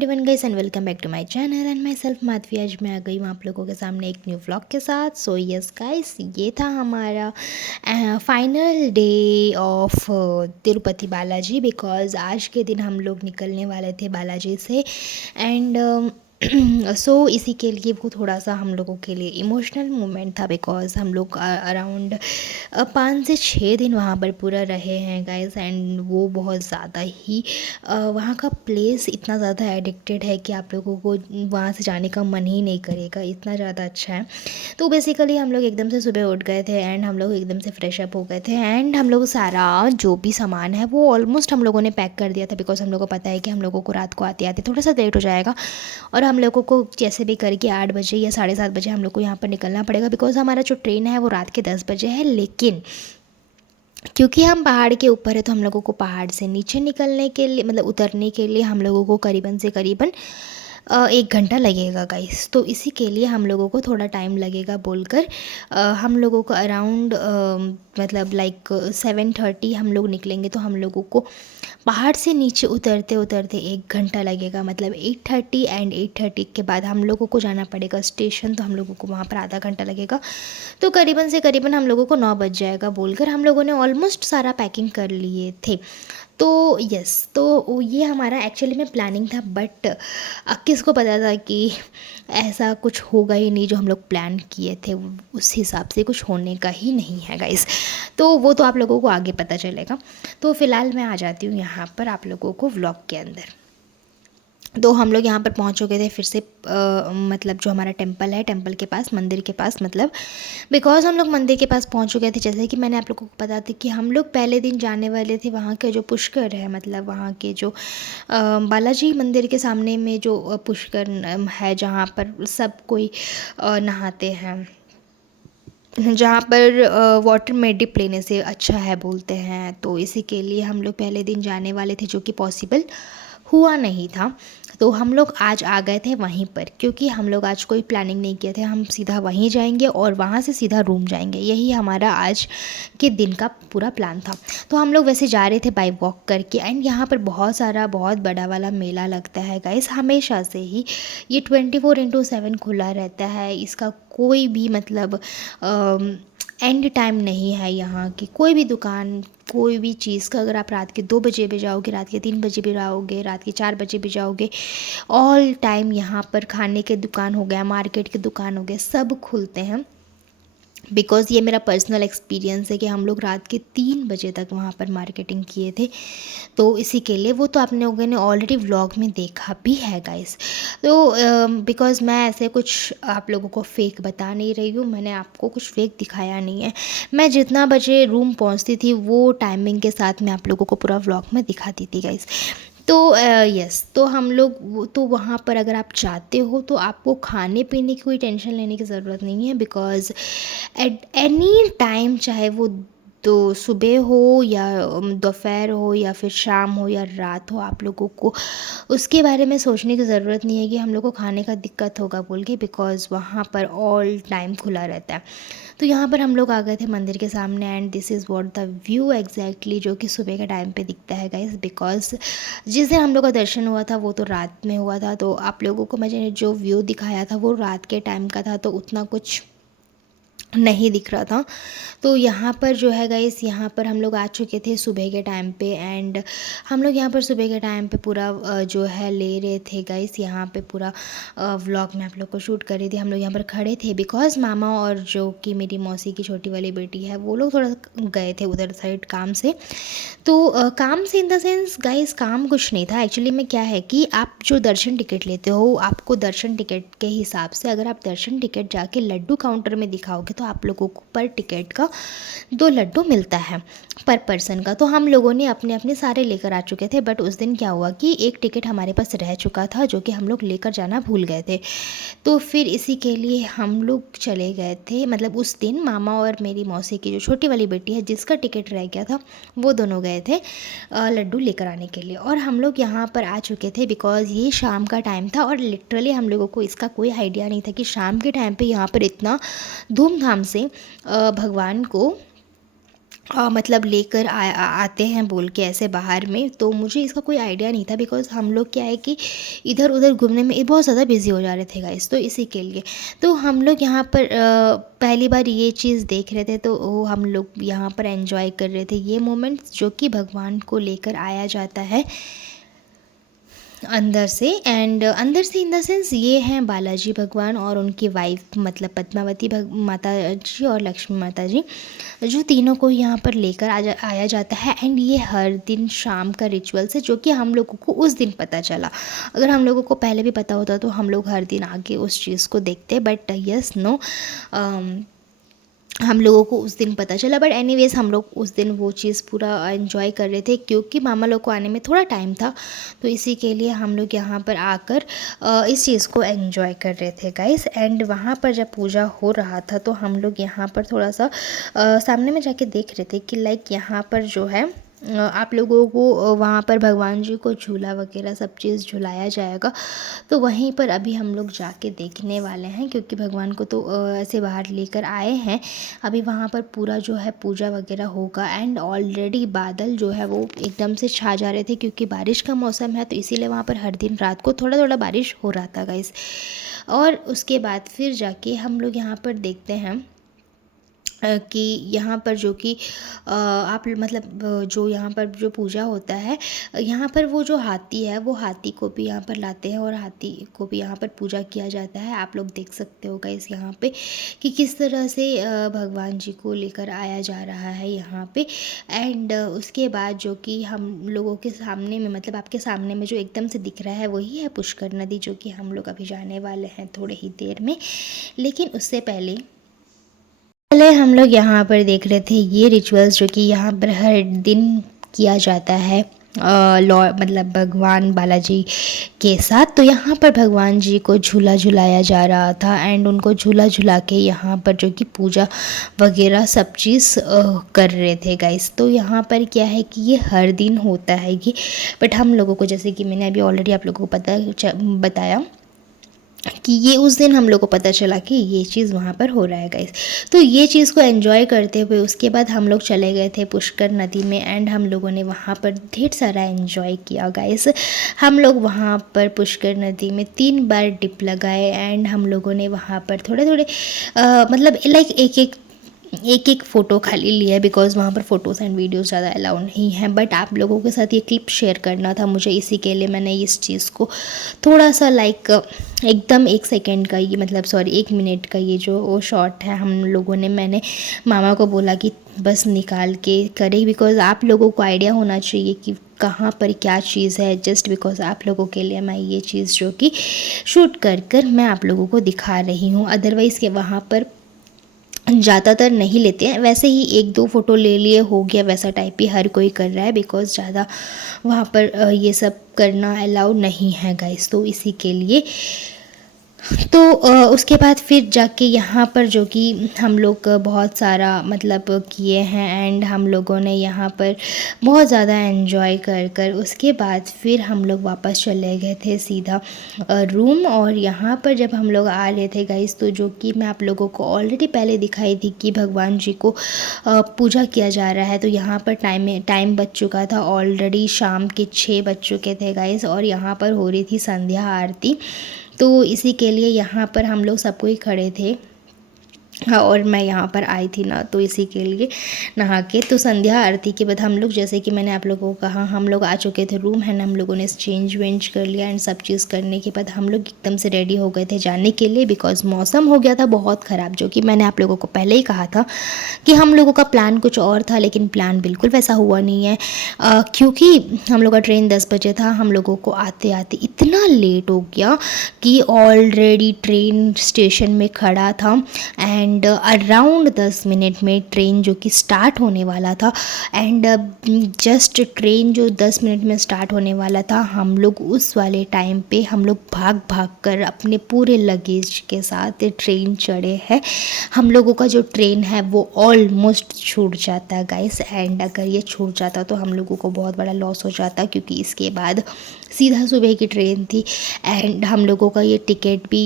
Everyone guys and welcome back to my channel and myself Madhavi. आज मैं आ गई हूँ आप लोगों के सामने एक न्यू व्लॉग के साथ। सो यस गाइस, ये था हमारा final day of Tirupati Balaji, because आज के दिन हम लोग निकलने वाले थे बालाजी से। एंड सो इसी के लिए वो थोड़ा सा हम लोगों के लिए इमोशनल मोमेंट था, बिकॉज़ हम लोग अराउंड 5 से 6 दिन वहाँ पर पूरा रहे हैं गाइस। एंड वो बहुत ज़्यादा ही वहाँ का प्लेस इतना ज़्यादा एडिक्टेड है कि आप लोगों को वहाँ से जाने का मन ही नहीं करेगा, इतना ज़्यादा अच्छा है। तो बेसिकली हम लोग एकदम से सुबह उठ गए थे एंड हम लोग एकदम से फ्रेश अप हो गए थे एंड हम लोग सारा जो भी सामान है वो ऑलमोस्ट हम लोगों ने पैक कर दिया था, बिकॉज हम लोगों को पता है कि हम लोगों को रात को आते आते थोड़ा सा लेट हो जाएगा और हम लोगों को जैसे भी करके 8 बजे या 7:30 बजे हम लोग को यहाँ पर निकलना पड़ेगा, बिकॉज हमारा जो ट्रेन है वो रात के 10 बजे है। लेकिन क्योंकि हम पहाड़ के ऊपर है तो हम लोगों को पहाड़ से नीचे निकलने के लिए मतलब उतरने के लिए हम लोगों को करीबन से करीबन 1 घंटा लगेगा गाइस। तो इसी के लिए हम लोगों को थोड़ा टाइम लगेगा बोलकर हम लोगों को अराउंड मतलब लाइक 7:30 हम लोग निकलेंगे, तो हम लोगों को पहाड़ से नीचे उतरते उतरते 1 घंटा लगेगा। मतलब 8:30 एंड 8:30 के बाद हम लोगों को जाना पड़ेगा स्टेशन, तो हम लोगों को वहाँ पर आधा घंटा लगेगा। तो करीबन से करीबन हम लोगों को 9 बज जाएगा बोलकर हम लोगों ने ऑलमोस्ट सारा पैकिंग कर लिए थे। तो यस, तो ये हमारा एक्चुअली में प्लानिंग था, बट किसको पता था कि ऐसा कुछ होगा ही नहीं। जो हम लोग प्लान किए थे उस हिसाब से कुछ होने का ही नहीं है गाइस। तो वो तो आप लोगों को आगे पता चलेगा। तो फ़िलहाल मैं आ जाती हूँ यहाँ पर आप लोगों को व्लॉग के अंदर। तो हम लोग यहाँ पर पहुँच चुके थे फिर से मतलब जो हमारा टेंपल है, टेंपल के पास, मंदिर के पास, मतलब बिकॉज़ हम लोग मंदिर के पास पहुँच चुके थे। जैसे कि मैंने आप लोगों को बता दी कि हम लोग पहले दिन जाने वाले थे वहाँ के जो पुष्कर है, मतलब वहाँ के जो बालाजी मंदिर के सामने में जो पुष्कर है जहाँ पर सब कोई नहाते हैं, जहाँ पर वाटर में डिप लेने से अच्छा है बोलते हैं। तो इसी के लिए हम लोग पहले दिन जाने वाले थे, जो कि पॉसिबल हुआ नहीं था। तो हम लोग आज आ गए थे वहीं पर, क्योंकि हम लोग आज कोई प्लानिंग नहीं किए थे। हम सीधा वहीं जाएंगे और वहाँ से सीधा रूम जाएंगे, यही हमारा आज के दिन का पूरा प्लान था। तो हम लोग वैसे जा रहे थे बाई वॉक करके। एंड यहाँ पर बहुत बड़ा वाला मेला लगता है गाइस, हमेशा से ही। ये 24/7 खुला रहता है, इसका कोई भी मतलब एंड टाइम नहीं है। यहाँ की कोई भी दुकान, कोई भी चीज़ का, अगर आप रात के 2 बजे भी जाओगे, रात के 3 बजे भी जाओगे, रात के 4 बजे भी जाओगे, ऑल टाइम यहाँ पर खाने के दुकान हो गया, मार्केट के दुकान हो गए, सब खुलते हैं। बिकॉज़ ये मेरा पर्सनल एक्सपीरियंस है कि हम लोग रात के 3 बजे तक वहाँ पर मार्केटिंग किए थे। तो इसी के लिए वो तो आप लोगों ने ऑलरेडी व्लॉग में देखा भी है गाइस। तो बिकॉज़ मैं ऐसे कुछ आप लोगों को फेक बता नहीं रही हूँ, मैंने आपको कुछ फेक दिखाया नहीं है। मैं जितना बजे रूम पहुँचती थी वो टाइमिंग के साथ मैं आप लोगों को पूरा व्लॉग में दिखाती थी गाइस। तो यस, तो हम लोग तो वहाँ पर अगर आप चाहते हो तो आपको खाने पीने की कोई टेंशन लेने की ज़रूरत नहीं है, बिकॉज़ एट एनी टाइम, चाहे वो तो सुबह हो या दोपहर हो या फिर शाम हो या रात हो, आप लोगों को उसके बारे में सोचने की ज़रूरत नहीं है कि हम लोग को खाने का दिक्कत होगा बोल के, बिकॉज़ वहाँ पर ऑल टाइम खुला रहता है। तो यहाँ पर हम लोग आ गए थे मंदिर के सामने and this is what the view exactly जो कि सुबह के टाइम पे दिखता है गाइस। बिकॉज़ जिस दिन हम लोग का दर्शन हुआ था वो तो रात में हुआ था, तो आप लोगों को मैंने जो व्यू दिखाया था वो रात के टाइम का था, तो उतना कुछ नहीं दिख रहा था। तो यहाँ पर जो है गाइस, यहाँ पर हम लोग आ चुके थे सुबह के टाइम पे एंड हम लोग यहाँ पर सुबह के टाइम पे पूरा जो है ले रहे थे गाइस। यहाँ पे पूरा व्लॉग में आप लोग को शूट कर रही थी। हम लोग यहाँ पर खड़े थे बिकॉज़ मामा और जो कि मेरी मौसी की छोटी वाली बेटी है वो लोग थोड़ा गए थे उधर साइड काम से। तो काम से इन द सेंस गाइस, काम कुछ नहीं था एक्चुअली में। क्या है कि आप जो दर्शन टिकट लेते हो, आपको दर्शन टिकट के हिसाब से अगर आप दर्शन टिकट जाके लड्डू काउंटर में दिखाओगे तो आप लोगों को पर टिकट का 2 लड्डू मिलता है पर पर्सन का। तो हम लोगों ने अपने अपने सारे लेकर आ चुके थे, बट उस दिन क्या हुआ कि एक टिकट हमारे पास रह चुका था जो कि हम लोग लेकर जाना भूल गए थे। तो फिर इसी के लिए हम लोग चले गए थे, मतलब उस दिन मामा और मेरी मौसी की जो छोटी वाली बेटी है जिसका टिकट रह गया था, वो दोनों गए थे लड्डू लेकर आने के लिए। और हम लोग यहाँ पर आ चुके थे बिकॉज़ ये शाम का टाइम था और लिटरली हम लोगों को इसका कोई आइडिया नहीं था कि शाम के टाइम पे यहाँ पर इतना धूमधाम से भगवान को मतलब लेकर आते हैं बोल के ऐसे बाहर में। तो मुझे इसका कोई आइडिया नहीं था, बिकॉज़ हम लोग क्या है कि इधर उधर घूमने में बहुत ज़्यादा बिज़ी हो जा रहे थे गाइस, तो इसी के लिए। तो हम लोग यहाँ पर पहली बार ये चीज़ देख रहे थे, तो वो हम लोग यहाँ पर एंजॉय कर रहे थे ये मोमेंट्स जो कि भगवान को लेकर आया जाता है अंदर से। एंड अंदर से इन द सेंस ये हैं बालाजी भगवान और उनकी वाइफ, मतलब पद्मावती माता जी और लक्ष्मी माता जी, जो तीनों को यहाँ पर लेकर आया जाता है। एंड ये हर दिन शाम का रिचुअल्स है, जो कि हम लोगों को उस दिन पता चला। अगर हम लोगों को पहले भी पता होता तो हम लोग हर दिन आके उस चीज़ को देखते, बट यस नो, हम लोगों को उस दिन पता चला। बट एनीवेज़ हम लोग उस दिन वो चीज़ पूरा एंजॉय कर रहे थे, क्योंकि मामा लोग को आने में थोड़ा टाइम था, तो इसी के लिए हम लोग यहाँ पर आकर इस चीज़ को एंजॉय कर रहे थे गाइस। एंड वहाँ पर जब पूजा हो रहा था तो हम लोग यहाँ पर थोड़ा सा सामने में जाके देख रहे थे कि लाइक यहाँ पर जो है आप लोगों को वहाँ पर भगवान जी को झूला वगैरह सब चीज़ झुलाया जाएगा। तो वहीं पर अभी हम लोग जाके देखने वाले हैं, क्योंकि भगवान को तो ऐसे बाहर लेकर आए हैं। अभी वहाँ पर पूरा जो है पूजा वगैरह होगा। एंड ऑलरेडी बादल जो है वो एकदम से छा जा रहे थे, क्योंकि बारिश का मौसम है, तो इसीलिए वहाँ पर हर दिन रात को थोड़ा थोड़ा बारिश हो रहा था गाइस। और उसके बाद फिर जाके हम लोग यहाँ पर देखते हैं कि यहाँ पर जो कि आप मतलब जो यहाँ पर जो पूजा होता है, यहाँ पर वो जो हाथी है वो हाथी को भी यहाँ पर लाते हैं और हाथी को भी यहाँ पर पूजा किया जाता है। आप लोग देख सकते हो गाइस यहाँ पे कि किस तरह से भगवान जी को लेकर आया जा रहा है यहाँ पे। एंड उसके बाद जो कि हम लोगों के सामने में, मतलब आपके सामने में जो एकदम से दिख रहा है वही है पुष्कर नदी, जो कि हम लोग अभी जाने वाले हैं थोड़े ही देर में। लेकिन उससे पहले हम लोग यहाँ पर देख रहे थे ये रिचुअल्स जो कि यहाँ पर हर दिन किया जाता है लॉर्ड मतलब भगवान बालाजी के साथ। तो यहाँ पर भगवान जी को झूला झुलाया जा रहा था, एंड उनको झूला झुला के यहाँ पर जो कि पूजा वगैरह सब चीज़ कर रहे थे गाइस। तो यहाँ पर क्या है कि ये हर दिन होता है ये, बट हम लोगों को, जैसे कि मैंने अभी ऑलरेडी आप लोगों को बताया कि ये उस दिन हम लोग को पता चला कि ये चीज़ वहाँ पर हो रहा है गाइस। तो ये चीज़ को एंजॉय करते हुए उसके बाद हम लोग चले गए थे पुष्कर नदी में। एंड हम लोगों ने वहाँ पर ढेर सारा एंजॉय किया गाइस। हम लोग वहाँ पर पुष्कर नदी में 3 बार डिप लगाए। एंड हम लोगों ने वहाँ पर थोड़े थोड़े मतलब लाइक एक एक फ़ोटो खाली लिया है, बिकॉज़ वहाँ पर फ़ोटोज़ एंड वीडियोज़ ज़्यादा अलाउ नहीं है। बट आप लोगों के साथ ये क्लिप शेयर करना था मुझे, इसी के लिए मैंने इस चीज़ को थोड़ा सा लाइक एकदम 1 सेकेंड का ये, मतलब सॉरी 1 मिनट का ये जो वो शॉट है हम लोगों ने, मैंने मामा को बोला कि बस निकाल के करें, बिकॉज़ आप लोगों को आइडिया होना चाहिए कि कहाँ पर क्या चीज़ है। जस्ट बिकॉज़ आप लोगों के लिए मैं ये चीज़ जो कि शूट कर मैं आप लोगों को दिखा रही हूँ। अदरवाइज़ के वहाँ पर ज़्यादातर नहीं लेते हैं, वैसे ही 1-2 फ़ोटो ले लिए हो गया, वैसा टाइप ही हर कोई कर रहा है, बिकॉज़ ज़्यादा वहाँ पर ये सब करना अलाउ नहीं है गाइस, तो इसी के लिए। तो उसके बाद फिर जाके यहाँ पर जो कि हम लोग बहुत सारा मतलब किए हैं। एंड हम लोगों ने यहाँ पर बहुत ज़्यादा एंजॉय कर उसके बाद फिर हम लोग वापस चले गए थे सीधा रूम। और यहाँ पर जब हम लोग आ रहे थे गाइस, तो जो कि मैं आप लोगों को ऑलरेडी पहले दिखाई थी कि भगवान जी को पूजा किया जा रहा है। तो यहाँ पर टाइम बज चुका था, ऑलरेडी शाम के 6 बज चुके थे गाइस, और यहाँ पर हो रही थी संध्या आरती। तो इसी के लिए यहाँ पर हम लोग सब कोई खड़े थे। हाँ, और मैं यहाँ पर आई थी ना, तो इसी के लिए नहा के, तो संध्या आरती के बाद हम लोग, जैसे कि मैंने आप लोगों को कहा, हम लोग आ चुके थे रूम है ना, हम लोगों ने चेंज वेंज कर लिया। एंड सब चीज़ करने के बाद हम लोग एकदम से रेडी हो गए थे जाने के लिए, बिकॉज मौसम हो गया था बहुत ख़राब, जो कि मैंने आप लोगों को पहले ही कहा था कि हम लोगों का प्लान कुछ और था, लेकिन प्लान बिल्कुल वैसा हुआ नहीं है। क्योंकि हम लोग का ट्रेन 10 बजे था, हम लोगों को आते आते इतना लेट हो गया कि ऑलरेडी ट्रेन स्टेशन में खड़ा था। एंड अराउंड 10 मिनट में ट्रेन जो कि स्टार्ट होने वाला था। एंड जस्ट ट्रेन जो 10 मिनट में स्टार्ट होने वाला था, हम लोग उस वाले टाइम पे हम लोग भाग कर अपने पूरे लगेज के साथ ट्रेन चढ़े हैं। हम लोगों का जो ट्रेन है वो ऑलमोस्ट छूट जाता है गाइस। एंड अगर ये छूट जाता तो हम लोगों को बहुत बड़ा लॉस हो जाता, क्योंकि इसके बाद सीधा सुबह की ट्रेन थी। एंड हम लोगों का ये टिकट भी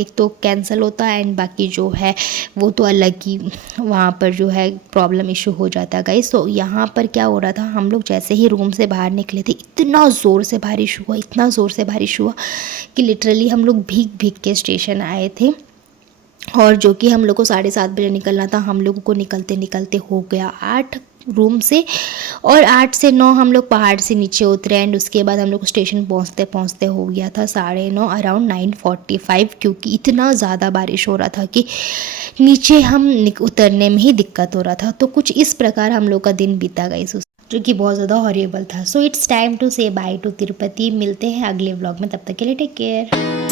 एक तो कैंसिल होता, एंड बाकी जो है वो तो अलग ही वहाँ पर जो है प्रॉब्लम इशू हो जाता गाइस। तो यहाँ पर क्या हो रहा था, हम लोग जैसे ही रूम से बाहर निकले थे इतना ज़ोर से बारिश हुआ, इतना ज़ोर से बारिश हुआ कि लिटरली हम लोग भीग भीग के स्टेशन आए थे। और जो कि हम लोग को 7:30 बजे निकलना था, हम लोगों को निकलते निकलते हो गया 8 रूम से। और 8 से 9 हम लोग पहाड़ से नीचे उतरे एंड उसके बाद हम लोग को स्टेशन पहुंचते पहुंचते हो गया था 9:30, अराउंड 9:45, क्योंकि इतना ज़्यादा बारिश हो रहा था कि नीचे हम उतरने में ही दिक्कत हो रहा था। तो कुछ इस प्रकार हम लोग का दिन बीता गई, जो कि बहुत ज़्यादा हॉरिएबल था। सो इट्स टाइम टू से बाय टू तिरुपति। मिलते हैं अगले व्लॉग में, तब तक के लिए टेक केयर।